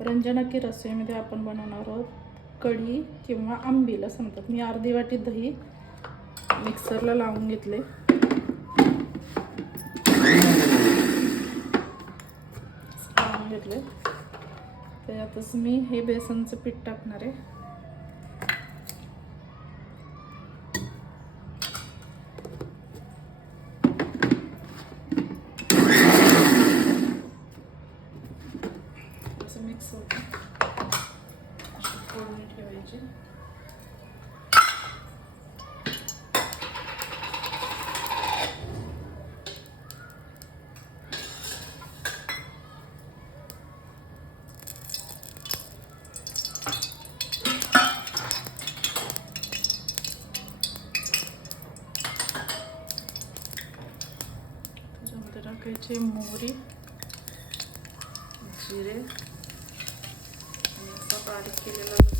रंजना की रसोईमध्ये आपण बनवणार आहोत कढी किंवा आंबीला सांगतात मी अर्धी वाटी दही मिक्सरला लावून घेतले. लावून घेतले. त्यातच मी हे बेसनचं पीठ टाकणार आहे. असं मिक्स होतं अशी फोडणी ठेवायची त्याच्यामध्ये टाकायचे मोहरी जिरे आणि असा बारीक केलेला लसूण. पाणी बारीक घ्यायचं.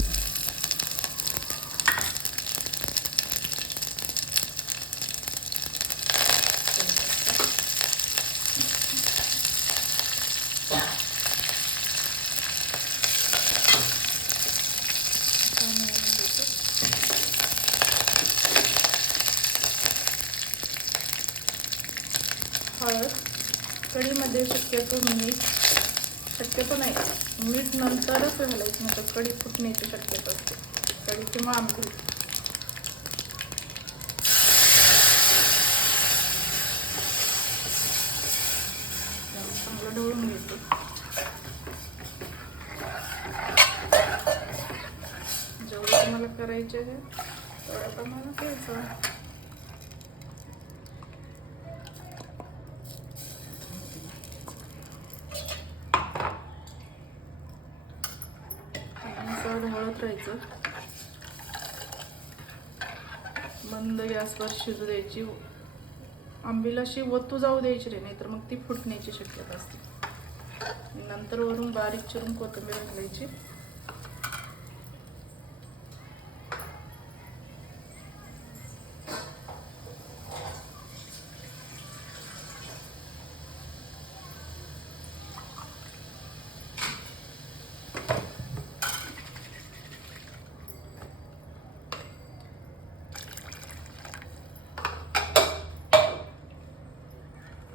हळद कढीमध्ये शक्यतो मीठ शक्यतो नाही. मीठ नंतरच घालायचं नाही कढी फुटण्याची शक्यता असते. कढी किंवा आंबी. चांगलं ढवळून घेतो जेवढं तुम्हाला करायचे आहे तेवढ्या प्रमाणात घ्यायचं असं ढवळत राहायचं. बंद गॅसवर शिजू द्यायची आंबीला अशी वतू जाऊ द्यायची रे नाही तर मग ती फुटण्याची शक्यता असते. नंतर वरून बारीक चिरून कोथिंबीर घालायची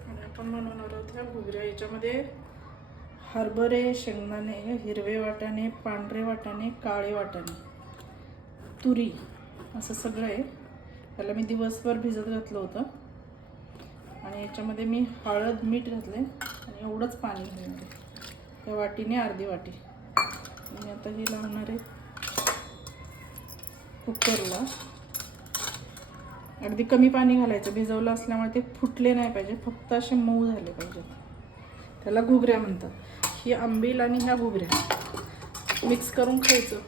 आणि आपण आहोत ह्या घुगऱ्या याच्यामध्ये हरभरे शेंगदाणे हिरवे वाटाणे पांढरे वाटाणे काळे वाटाणे तुरी असं सगळं आहे. त्याला मी दिवसभर भिजत घातलं होतं. आणि याच्यामध्ये मी हळद मीठ घातले आणि एवढंच पाणी घालणार आहे. त्या वाटीने अर्धी वाटी. आणि आता हे लावणार आहे कुकरला. अगदी कमी पाणी घालायचं. भिजवलं असल्यामुळे ते फुटले नाही पाहिजे. फक्त असे मऊ झाले पाहिजेत. त्याला घुगऱ्या म्हणतात. ही आंबील आणि ह्या घुगऱ्या मिक्स करून खायचं.